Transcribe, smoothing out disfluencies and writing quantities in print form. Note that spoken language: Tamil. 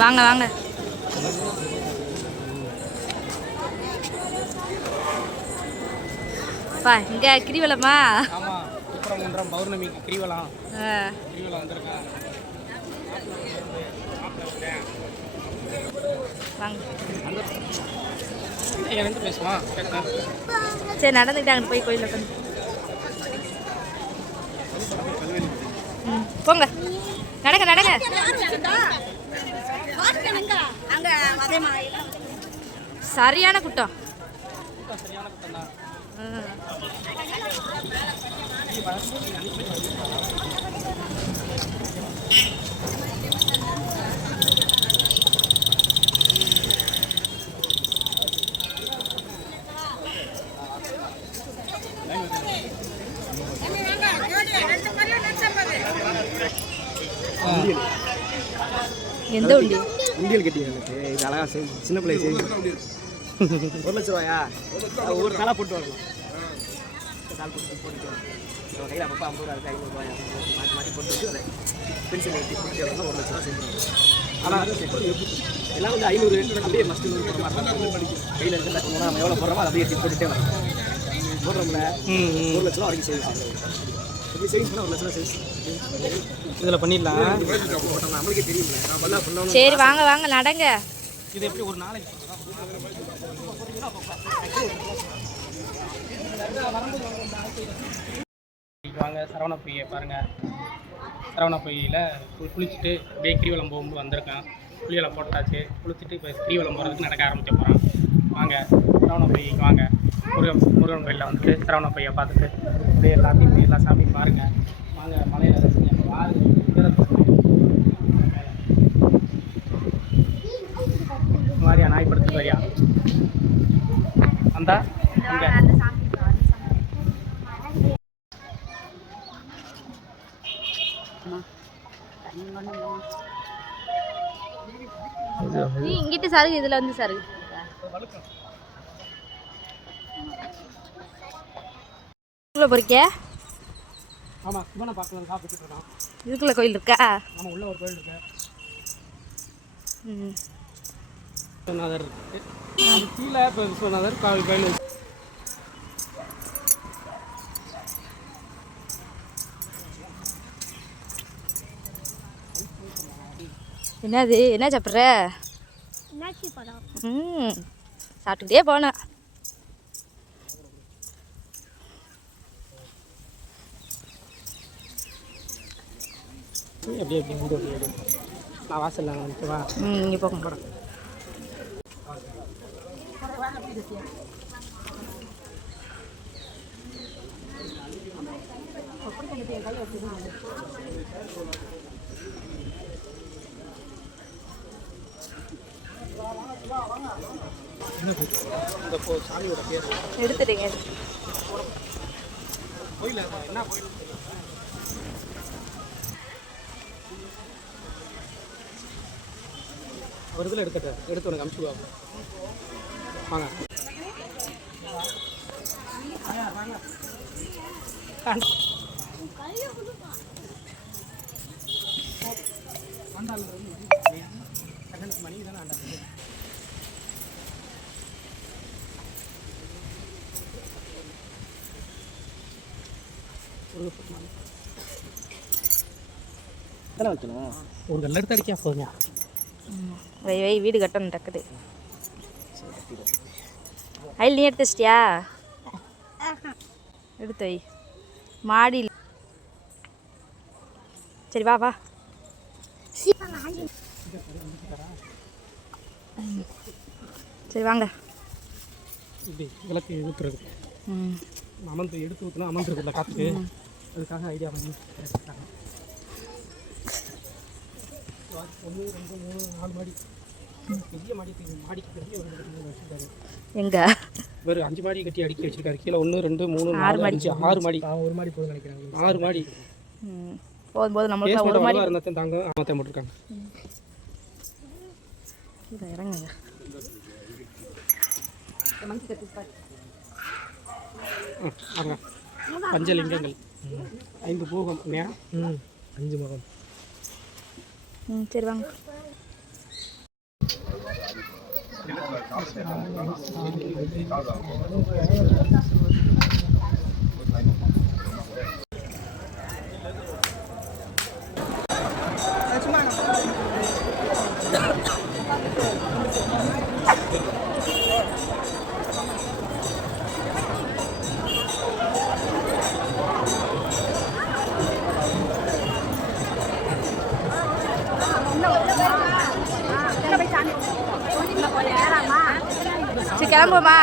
வாங்க வாங்க. பா இங்கே கிரிவலமா? ஆமாம், உத்திரமன்றம் பௌர்ணமிக்கு கிரிவலம். கிரிவலம் வந்திருக்கேன். வாங்க. என்கிட்ட பேசுமா? சரி நடந்துக்கிட்டு அங்கே போய் கோயிலில் உட்காந்து. போங்க நடங்க நடங்க. சரியான கூட்டம். சரியான கூட்டம் தான். எந்த உண்டி? உண்டியல் கட்டி எனக்கு இது அழகா சின்ன பிள்ளை செய்து 1 லட்ச ரூபாயா? ஒரு காலாக போட்டு வரலாம். கால் போட்டு கையில் அப்பப்போ 50 ரூபா 500 ரூபாய் மாற்றி மாற்றி போட்டு வச்சு அதை பென்சில் கட்டி பிடிச்சி வரலாம். 1 லட்ச ரூபா செஞ்சு. ஆனால் எல்லாம் வந்து 500 அப்படியே மஸ்ட்டு 100 போட மாட்டோம். கையில் இருக்கிற நம்ம எவ்வளோ போடுறோமோ அதை அப்படியே எடுத்து போட்டுகிட்டே வரோம். போடுறோம்ல 1 லட்ச ரூபா வரைக்கும் சேவிங்ஸ். எப்படி சேவிங்ஸ் பண்ணால் 1 லட்ச ரூபா சேவிங்ஸ் இதில் பண்ணிடலாம். நம்மளுக்கே தெரியும்ல. சரி வாங்க வாங்க நடங்க. இது எப்படி ஒரு நாளைக்கு வாங்க. சரவண பொய்யை பாருங்கள். சரவண பொய்யில் குளிச்சுட்டு அப்படியே கிரிவலம் போகும்போது வந்திருக்கேன். புளியலை போட்டாச்சு. குளிச்சுட்டு இப்போ கிரிவலம் போகிறதுக்கு நடக்க ஆரம்பிக்க போகிறோம். வாங்க சரவண பொய்க்கு வாங்க. முருகன் கோயிலில் வந்துட்டு சரவண பொய்யை பார்த்துட்டு அப்படியே எல்லாத்தையும் எல்லா சாமியும் பாருங்கள். வாங்க மலையில் ரசிங்க. மாதிரியா நாய்ப்படுத்து மாதிரியா அந்த நீ இங்கிட்டு சருகு, இதுல வந்து சருகு. பொறிக்க ஆமாம் சிவனை பார்க்கலாம் சாப்பிட்டுட்டு இருக்கோம். இதுக்குள்ள கோயில் இருக்கா? ஆமாம் உள்ள ஒரு கோயில் இருக்கு. விஸ்வநாதர் இருக்கு. கீழே இப்போ விஸ்வநாதர் கோயில். என்னது என்ன சாப்பிட்ற? சாப்பிட்டுக்கிட்டே போனேன். அப்படியே நான் வாசல்ல வந்துட்டு வா. இங்கே போக போகிறேன். சாமியோட பேர் எடுத்துட்டீங்க. கோயில் என்ன கோயில்? ஒரு இதில் எடுத்து உனக்கு அனுப்பிச்சுடுவா. வாங்க மணி தானே ஆண்டாங்க. வைக்கணும். ஒரு கல் எடுத்து அடிக்கா போதுங்க. வை வை வீடு கட்டணும் டக்குது. அயில் நீ எடுத்து வச்சிட்டியா? எடுத்து வை மாடியில். சரி வா வா. சரி வாங்க. இப்படி விளக்கு ஊற்றுறது அமர்ந்து எடுத்து ஊற்றினா அமர்ந்துருக்குல்ல காற்று. அதுக்காக ஐடியா பண்ணி எடுத்துட்டாங்க. 1 2 3 4 மாடி பெரிய மாடிக்கு பெரிய ஒரு வச்சுருக்காரு. எங்கே ஒரு 5 மாடி கட்டி அடுக்கி வச்சிருக்காரு. கீழே 1 2 3 4 5 6 மாடி. ஒரு மாடி போதும் நினைக்கிறாங்க. 6 மாடி போதும் போதும். நம்மளுக்கு ஒரு மாடி இருந்தால் தாங்க ஆமாத்தான் போட்டிருக்காங்க. இறங்குங்க. பஞ்சலிங்கங்கள் 5 போகம் 5 முகம். சரி வாங்க. சரி கிளம்புவோமா